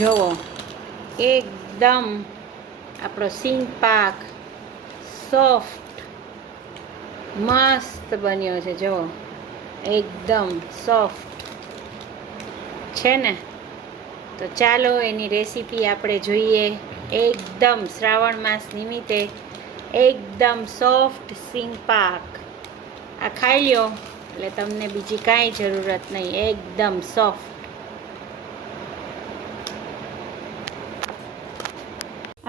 જુઓ એકદમ આપણો સિંગ પાક સોફ્ટ મસ્ત બન્યો છે. જુઓ એકદમ સોફ્ટ છે ને. તો ચાલો એની રેસીપી આપણે જોઈએ. એકદમ શ્રાવણ માસ નિમિત્તે એકદમ સોફ્ટ સિંગ પાક આ ખાઈ લ્યો એટલે તમને બીજી કાંઈ જરૂરત નહીં. એકદમ સોફ્ટ.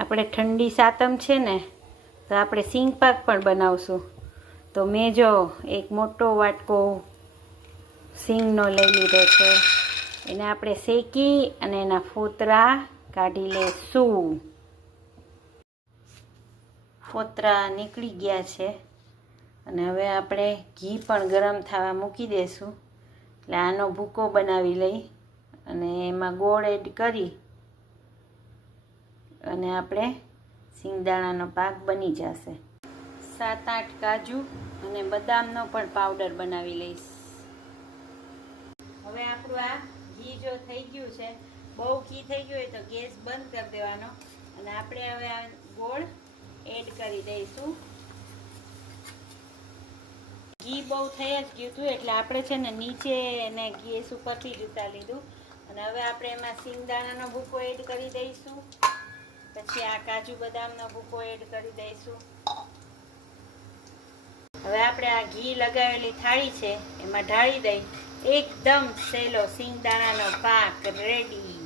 આપણે ઠંડી સાતમ છે ને, તો આપણે સિંગ પાક પણ બનાવશું. તો મેં જો એક મોટો વાટકો સિંગનો લઈ લીધો છે. એને આપણે શેકી અને એના ફોતરા કાઢી લેશું. ફોતરા નીકળી ગયા છે અને હવે આપણે ઘી પણ ગરમ થવા મૂકી દઈશું. એટલે આનો ભૂકો બનાવી લઈ અને એમાં ગોળ એડ કરી અને આપણે સિંગદાણાનો પાક બની જશે. 7-8 કાજુ અને બદામનો પણ પાવડર બનાવી લઈશ. હવે આપણું આ ઘી જો થઈ ગયું છે, બહુ ઘી થઈ ગયું હોય તો ગેસ બંધ કરી દેવાનો અને આપણે હવે આ ગોળ એડ કરી દઈશું. ઘી બહુ થઈ જ ગયું હતું એટલે આપણે છે ને નીચે એને ગેસ ઉપરથી જ ઉતારી લીધું. અને હવે આપણે એમાં સિંગદાણાનો ભૂકો એડ કરી દઈશું. પછી આ કાજુ બદામનો ભૂકો એડ કરી દઈશું. હવે આપણે આ ઘી લગાવેલી થાળી છે એમાં ઢાળી દઈ એકદમ સહેલો સિંગદાણાનો પાક રેડી.